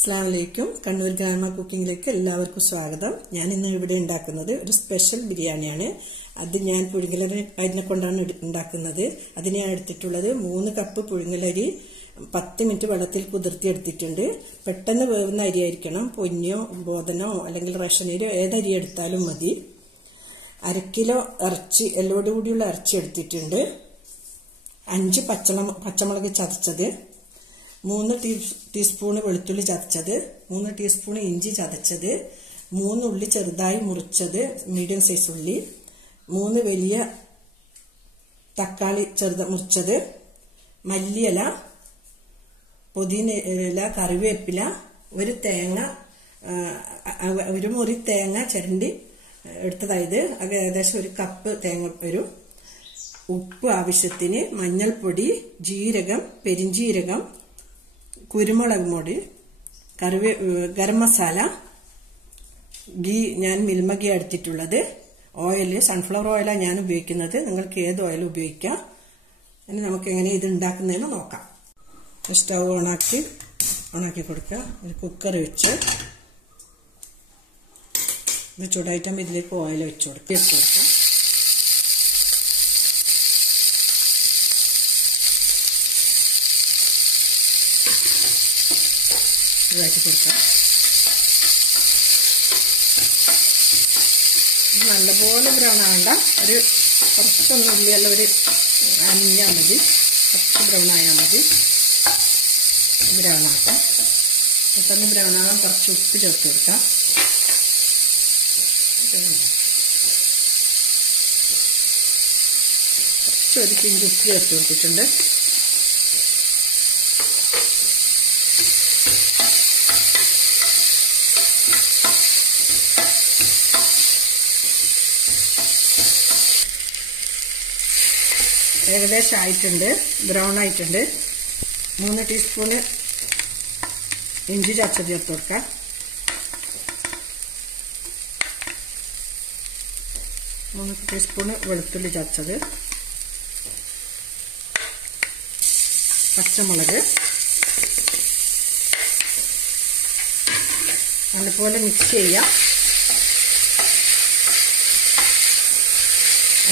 അസ്സലാമലൈക്കും. കണ്ണൂർ ഗ്രാമ കുക്കിങ്ങിലേക്ക് എല്ലാവർക്കും സ്വാഗതം. ഞാൻ ഇന്ന് ഇവിടെ ഉണ്ടാക്കുന്നത് ഒരു സ്പെഷ്യൽ ബിരിയാണിയാണ്. അത് ഞാൻ പുഴുങ്ങലരി അരിനെ കൊണ്ടാണ് ഉണ്ടാക്കുന്നത്. അതിന് ഞാൻ എടുത്തിട്ടുള്ളത് 3 കപ്പ് പുഴുങ്ങലരി 10 മിനിറ്റ് വെള്ളത്തിൽ കുതിർത്തി എടുത്തിട്ടുണ്ട്. പെട്ടെന്ന് വേവുന്ന അരി ആയിരിക്കണം. പൊന്നിയോ ബോധനോ അല്ലെങ്കിൽ റേഷനരിയോ ഏതരി എടുത്താലും മതി. 1/2 കിലോ ഇറച്ചി എല്ലോടുകൂടിയുള്ള ഇറച്ചി എടുത്തിട്ടുണ്ട്. 5 പച്ചമുളക് ചതച്ചത്, 3 ടീസ്പൂണ് വെളുത്തുള്ളി ചതച്ചത്, 3 ടീസ്പൂൺ ഇഞ്ചി ചതച്ചത്, 3 ഉള്ളി ചെറുതായി മുറിച്ചത് മീഡിയം സൈസ് ഉള്ളി, 3 വലിയ തക്കാളി മുറിച്ചത്, മല്ലിയില, പുതിന ഇല, കറിവേപ്പില, ഒരു മുറി തേങ്ങ ചിരണ്ടി എടുത്തതായത് ഏകദേശം 1 കപ്പ് തേങ്ങ വരും. ഉപ്പ് ആവശ്യത്തിന്, മഞ്ഞൾപ്പൊടി, ജീരകം, പെരിഞ്ജീരകം, കുരുമുളക് പൊടി, ഗരം മസാല, ഗീ ഞാൻ മിൽമ ഗീ എടുത്തിട്ടുള്ളത്, ഓയിൽ സൺഫ്ലവർ ഓയിലാണ് ഞാൻ ഉപയോഗിക്കുന്നത്. നിങ്ങൾക്ക് ഏത് ഓയിൽ ഉപയോഗിക്കാം. ഇനി നമുക്ക് എങ്ങനെ ഇത് ഉണ്ടാക്കുന്നതെന്ന് നോക്കാം. സ്റ്റൗ ഓണാക്കി കൊടുക്കുക. ഒരു കുക്കർ വെച്ച് ഇത് ചൂടായിട്ടുമ്പോൾ ഇതിലേക്ക് ഓയിൽ വെച്ച് കൊടുക്കാം. ഇതാക്കി കൊടുക്കാം. നല്ലപോലെ ബ്രൗൺ ആകണ്ട, കുറച്ചൊന്നും ഉള്ളിയല്ല, അനിഞ്ഞാൽ മതി. കുറച്ച് ബ്രൗൺ ആയാൽ മതി. ബ്രൗൺ ആക്കാം. പെട്ടെന്ന് ബ്രൗൺ ആകാൻ കുറച്ച് ഉപ്പ് ചേർത്ത് കൊടുക്കാം. കുറച്ച് 1 പിഞ്ച് ഉപ്പ് ചേർത്ത് കൊടുത്തിട്ടുണ്ട്. ഏകദേശം ആയിട്ടുണ്ട്, ബ്രൗൺ ആയിട്ടുണ്ട്. 3 ടീസ്പൂണ് ഇഞ്ചി ചതച്ചത് ചേർത്ത് കൊടുക്കാം. 3 ടീസ്പൂണ് വെളുത്തുള്ളി ചതച്ചത്, പച്ചമുളക്, നല്ലപോലെ മിക്സ് ചെയ്യാം.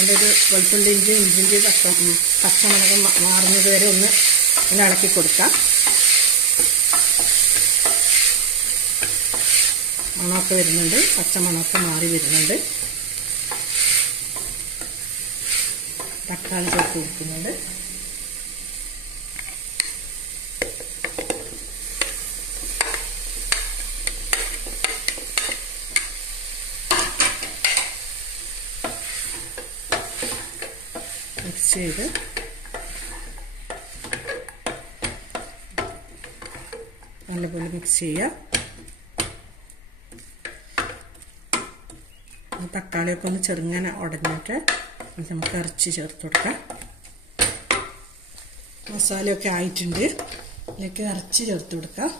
അതിൻ്റെ വെളുത്തുള്ളിൻ്റെയും ഇഞ്ചിൻ്റെയും പച്ചമുളക് മാറുന്നത് വരെ ഒന്ന് ഇളക്കി കൊടുക്കാം. മണമൊക്കെ വരുന്നുണ്ട്, പച്ചമണമൊക്കെ മാറി വരുന്നുണ്ട്. തക്കാളി ചേർത്ത് കൊടുക്കുന്നുണ്ട്. മിക്സ് ചെയ്ത് നല്ലപോലെ മിക്സ് ചെയ്യാം. തക്കാളിയൊക്കെ ഒന്ന് ചെറുങ്ങനെ ഉടഞ്ഞിട്ട് നമുക്ക് ഇറച്ചി ചേർത്ത് കൊടുക്കാം. മസാലയൊക്കെ ആയിട്ടുണ്ട്. ഇതിലേക്ക് ഇറച്ചി ചേർത്ത് കൊടുക്കാം.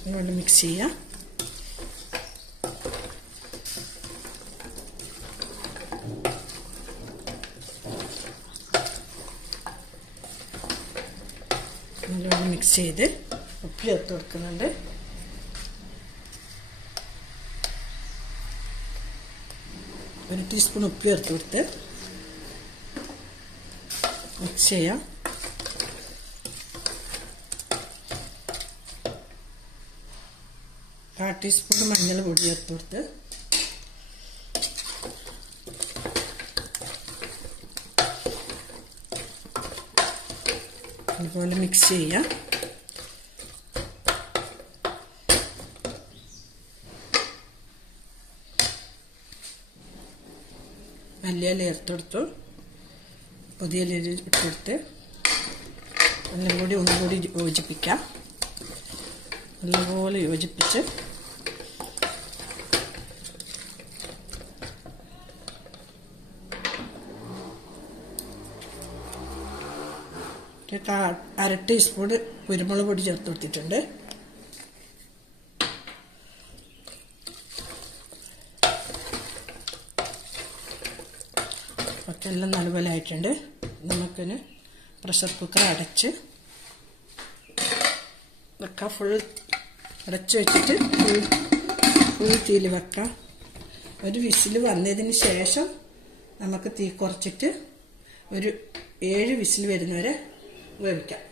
അതുപോലെ മിക്സ് ചെയ്യാം. നല്ലോണം മിക്സ് ചെയ്ത് ഉപ്പ് ചേർത്ത് കൊടുക്കുന്നുണ്ട്. ഒരു ടീസ്പൂൺ ഉപ്പ് ചേർത്ത് കൊടുത്ത് മിക്സ് ചെയ്യാം. കാൽ ടീസ്പൂൺ മഞ്ഞൾ പൊടി ചേർത്ത് കൊടുത്ത് അതുപോലെ മിക്സ് ചെയ്യാം. മല്ലിയില ചേർത്ത് കൊടുത്തു, പുതിയ ഇല ഇട്ടെടുത്ത് ഒന്നുകൂടി യോജിപ്പിക്കാം. നല്ലപോലെ യോജിപ്പിച്ച് അര ടീസ്പൂണ് കുരുമുളക് പൊടി ചേർത്ത് കൊടുത്തിട്ടുണ്ട്. എല്ലാം നല്ലപോലെ ആയിട്ടുണ്ട്. നമുക്കിന് പ്രഷർ കുക്കർ അടച്ച് വെക്കാം. ഫുൾ അടച്ച് വെച്ചിട്ട് ഫുൾ തീയിൽ വെക്കാം. ഒരു വിസിൽ വന്നതിന് ശേഷം നമുക്ക് തീ കുറച്ചിട്ട് ഒരു 7 വിസിൽ വരുന്നവരെ വേവിക്കാം.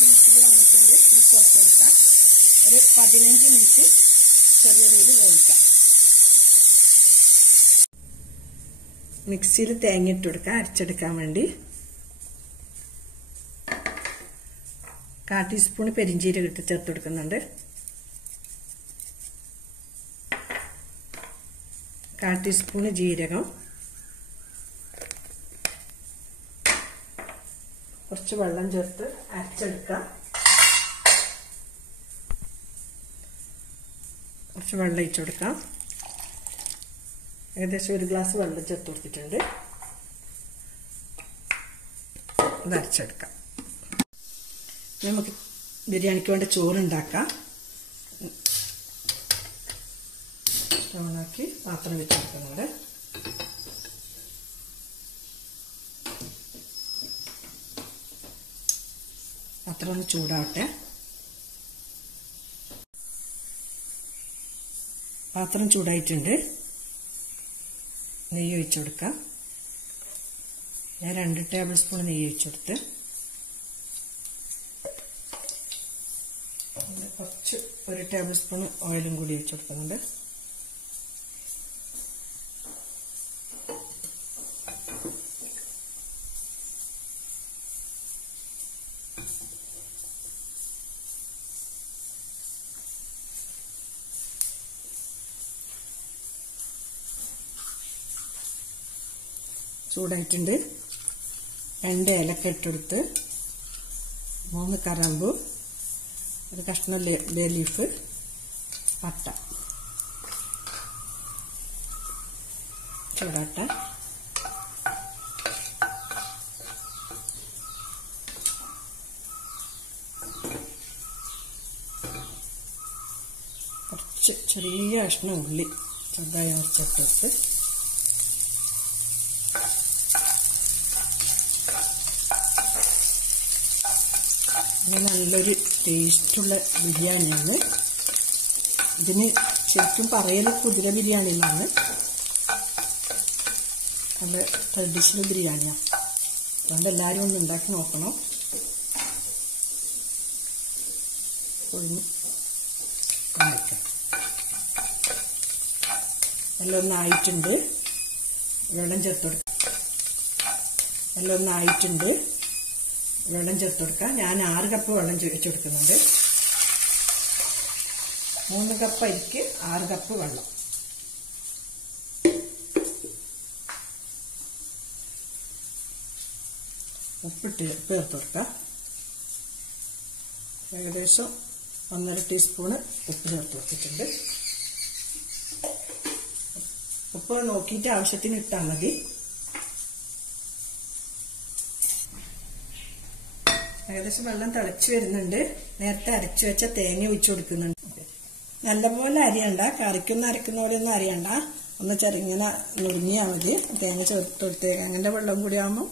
വിസിൽ വന്നിട്ടുണ്ട്. തീ കുറച്ചെടുക്കാം. ഒരു 15 മിനിറ്റ് ചെറിയ തീയിൽ വേവിക്കാം. മിക്സിയിൽ തേങ്ങ ഇട്ട് കൊടുക്കാം അരച്ചെടുക്കാൻ വേണ്ടി. 1/4 ടീസ്പൂൺ പെരിഞ്ചീരകം ഇട്ട് ചേർത്ത് കൊടുക്കുന്നുണ്ട്. 1/4 ടീസ്പൂൺ ജീരകം, കുറച്ച് വെള്ളം ചേർത്ത് അരച്ചെടുക്കാം. കുറച്ച് വെള്ളം ഒഴിച്ചു കൊടുക്കാം. ഏകദേശം 1 ഗ്ലാസ് വെള്ളം ചേർത്ത് കൊടുത്തിട്ടുണ്ട്. ഇത് അരച്ചെടുക്കാം. നമുക്ക് ബിരിയാണിക്ക് വേണ്ട ചോറുണ്ടാക്കാം. സ്റ്റൗണാക്കി പാത്രം വെച്ച് കൊടുക്കുന്നുണ്ട്. പാത്രം ഒന്ന് ചൂടാവട്ടെ. പാത്രം ചൂടായിട്ടുണ്ട്. നെയ്യ് ഒഴിച്ചു കൊടുക്കാം. ഞാൻ 2 ടേബിൾ സ്പൂൺ നെയ്യ് ഒഴിച്ചു കൊടുത്ത് കുറച്ച് 1 ടേബിൾ സ്പൂൺ ഓയിലും കൂടി ഒഴിച്ചു കൊടുക്കുന്നുണ്ട്. ചൂടായിട്ടുണ്ട്. 2 ഏലക്ക ഇട്ടെടുത്ത് 3 കറാമ്പൂ, 1 കഷ്ണം ബേ ലീഫ്, പട്ട. ചൂടാട്ടെ. കുറച്ച് ചെറിയ കഷ്ണം ഉള്ളി ചെറുതായി മുറിച്ചിട്ടെടുത്ത് നല്ലൊരു ടേസ്റ്റുള്ള ബിരിയാണിയാണ്. ഇതിന് ശരിക്കും പറയൽ കുതിര ബിരിയാണി എന്നാണ്. നല്ല ട്രഡീഷണൽ ബിരിയാണിയാണ്. അതുകൊണ്ട് എല്ലാവരും ഒന്ന് ഉണ്ടാക്കി നോക്കണം. എല്ലാം ഒന്നായിട്ടുണ്ട്. വെള്ളം ചേർത്ത് കൊടുക്കാം. എല്ലാം ഒന്നായിട്ടുണ്ട്. വെള്ളം ചേർത്ത് കൊടുക്കാം. ഞാൻ 6 കപ്പ് വെള്ളം ചേർത്ത് കൊടുക്കുന്നുണ്ട്. 3 കപ്പ് അരിക്ക് 6 കപ്പ് വെള്ളം. ഉപ്പ് ചേർത്ത് കൊടുക്കാം. ഏകദേശം 1.5 ടീസ്പൂണ് ഉപ്പ് ചേർത്ത് കൊടുത്തിട്ടുണ്ട്. ഉപ്പ് നോക്കിയിട്ട് ആവശ്യത്തിന് ഇട്ടാൽ മതി. ഏകദേശം വെള്ളം തിളച്ച് വരുന്നുണ്ട്. നേരത്തെ അരച്ചു വെച്ച തേങ്ങ ഒഴിച്ചു കൊടുക്കുന്നുണ്ട്. നല്ലപോലെ അരിയണ്ട, കറിക്കൊന്നും അരക്കുന്ന പോലെ ഒന്നും അരിയണ്ട. ഒന്ന് ചെറുങ്ങനെ നുറുങ്ങിയാൽ മതി. തേങ്ങ ചേർത്ത് കൊടുത്തേക്ക് അങ്ങനെ വെള്ളം കൂടി ആകുമ്പോൾ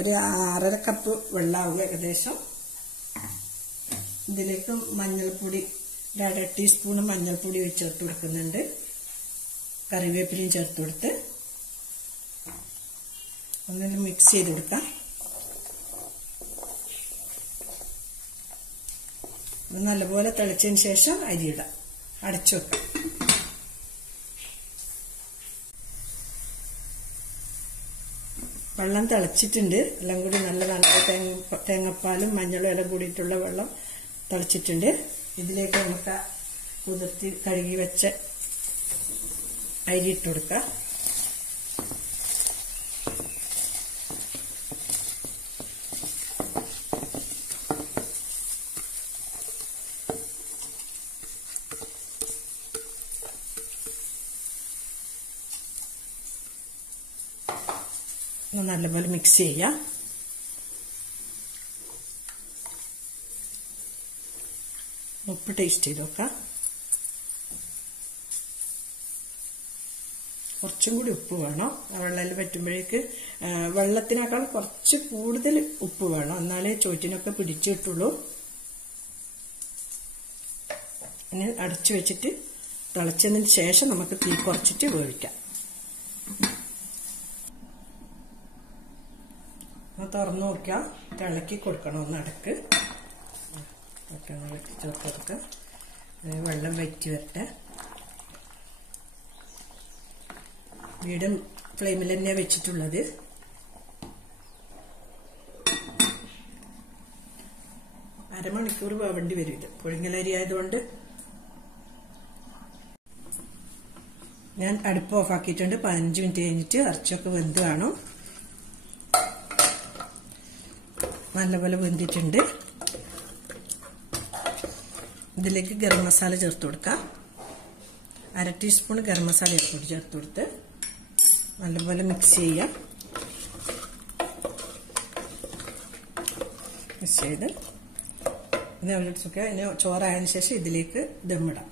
ഒരു 6.5 കപ്പ് വെള്ളമാവും ഏകദേശം. ഇതിലേക്ക് മഞ്ഞൾപ്പൊടി 1/2 ടീസ്പൂൺ മഞ്ഞൾപ്പൊടി ചേർത്ത് കൊടുക്കുന്നുണ്ട്. കറിവേപ്പിലയും ചേർത്ത് കൊടുത്ത് ഒന്നിനും മിക്സ് ചെയ്ത് കൊടുക്കാം. നല്ലപോലെ തിളച്ചതിന് ശേഷം അരിയിടാം. അടച്ചു വെക്കാം. വെള്ളം തിളച്ചിട്ടുണ്ട്. എല്ലാം കൂടി നല്ല തേങ്ങപ്പാലും മഞ്ഞളും എല്ലാം കൂടിയിട്ടുള്ള വെള്ളം തിളച്ചിട്ടുണ്ട്. ഇതിലേക്ക് നമുക്ക് കുതിർത്തി കഴുകി വെച്ച അരി ഇട്ട് കൊടുക്കാം. നല്ലപോലെ മിക്സ് ചെയ്യാം. ഉപ്പ് ടേസ്റ്റ് ചെയ്ത് നോക്കാം. കുറച്ചും കൂടി ഉപ്പ് വേണം. വെള്ളത്തിൽ പറ്റുമ്പോഴേക്ക് വെള്ളത്തിനേക്കാൾ കുറച്ച് കൂടുതൽ ഉപ്പ് വേണം, എന്നാലേ ചോറ്റിനൊക്കെ പിടിച്ചു കിട്ടുള്ളൂ. ഇനി അടച്ചു വെച്ചിട്ട് തിളച്ചതിന് ശേഷം നമുക്ക് തീ കുറച്ചിട്ട് വേവിക്കാം. തുറന്നു നോക്കാം, ഇളക്കി കൊടുക്കണം. ഒന്ന് അടക്ക് ഇളക്കി ചേർത്ത് കൊടുക്കാം. വെള്ളം വറ്റി വരട്ടെ. മീഡിയം ഫ്ലെയിമിൽ തന്നെയാണ് വെച്ചിട്ടുള്ളത്. അരമണിക്കൂർ വേവേണ്ടി വരും. ഇത് പുഴുങ്ങലരി ആയതുകൊണ്ട്. ഞാൻ അടുപ്പ് ഓഫാക്കിയിട്ടുണ്ട്. 15 മിനിറ്റ് കഴിഞ്ഞിട്ട് ഇറച്ചിയൊക്കെ വെന്ത് കാണും. നല്ലപോലെ വെന്തിട്ടുണ്ട്. ഇതിലേക്ക് ഗരം മസാല ചേർത്ത് കൊടുക്കാം. 1/2 ടീസ്പൂൺ ഗരം മസാല ചേർത്ത് കൊടുത്ത് നല്ലപോലെ മിക്സ് ചെയ്യാം. മിക്സ് ചെയ്ത് ഇനി ചോറായതിനു ശേഷം ഇതിലേക്ക് ദമ്മിടാം.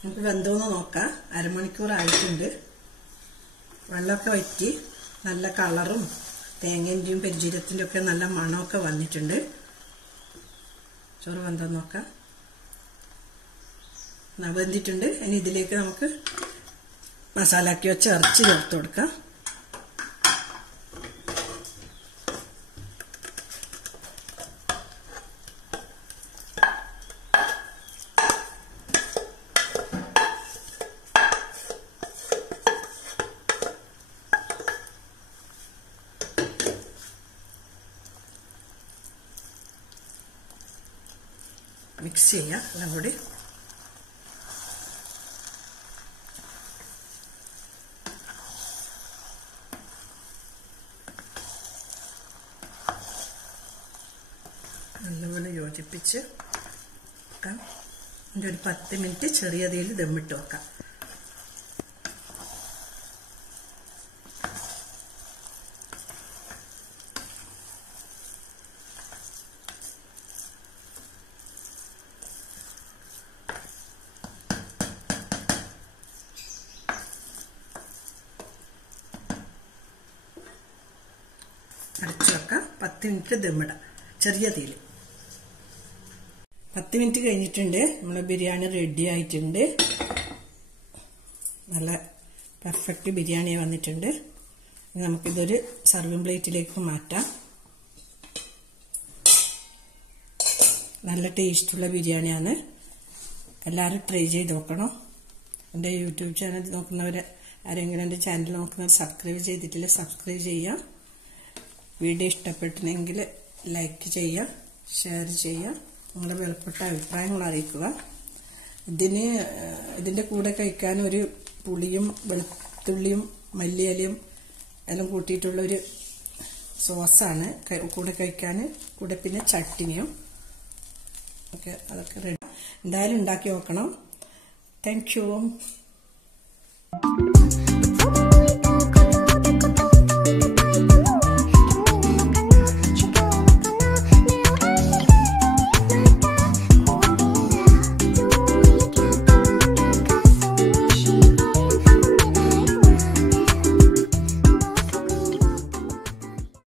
നമുക്ക് വെന്തോന്ന് നോക്കാം. അരമണിക്കൂർ ആയിട്ടുണ്ട്. വെള്ളമൊക്കെ വറ്റി നല്ല കളറും തേങ്ങേന്റെയും പെരുംജീരകത്തിൻ്റെ ഒക്കെ നല്ല മണമൊക്കെ വന്നിട്ടുണ്ട്. ചോറ് വെന്തോന്ന് നോക്കാം. വെന്തിട്ടുണ്ട്. ഇനി ഇതിലേക്ക് നമുക്ക് മസാലാക്കി വെച്ച ഇറച്ചി ചേർത്ത് കൊടുക്കാം. മിക്സ് ചെയ്യാം എല്ലാം കൂടി. നല്ലപോലെ യോജിപ്പിച്ച് വെക്കാം. ഒരു 10 മിനിറ്റ് ചെറിയ തീയിൽ ദമ്മിട്ട് വെക്കാം. അടച്ചു വെക്കാം. 10 മിനിറ്റ് ദമ്മിടാം ചെറിയ തീയിൽ. 10 മിനിറ്റ് കഴിഞ്ഞിട്ടുണ്ട്. നമ്മുടെ ബിരിയാണി റെഡി ആയിട്ടുണ്ട്. നല്ല പെർഫെക്റ്റ് ബിരിയാണി വന്നിട്ടുണ്ട്. നമുക്കിതൊരു സർവിംഗ് പ്ലേറ്റിലേക്ക് മാറ്റാം. നല്ല ടേസ്റ്റുള്ള ബിരിയാണിയാണ്. എല്ലാവരും ട്രൈ ചെയ്ത് നോക്കണം. എൻ്റെ യൂട്യൂബ് ചാനൽ നോക്കുന്നവർ ആരെങ്കിലും എൻ്റെ ചാനൽ നോക്കുന്നവർ സബ്സ്ക്രൈബ് ചെയ്തിട്ടില്ല, സബ്സ്ക്രൈബ് ചെയ്യാം. വീഡിയോ ഇഷ്ടപ്പെട്ടില്ലെങ്കിൽ ലൈക്ക് ചെയ്യുക, ഷെയർ ചെയ്യുക. നിങ്ങളുടെ വിലപ്പെട്ട അഭിപ്രായങ്ങൾ അറിയിക്കുക. ഇതിൻ്റെ കൂടെ കഴിക്കാൻ ഒരു പുളിയും വെളുത്തുള്ളിയും മല്ലിയിലയും എല്ലാം കൂട്ടിയിട്ടുള്ളൊരു സോസാണ് കൂടെ കഴിക്കാൻ. കൂടെ പിന്നെ ചട്ടിനിയും ഒക്കെ അതൊക്കെ റെഡി. എന്തായാലും ഉണ്ടാക്കി നോക്കണം. Thank you.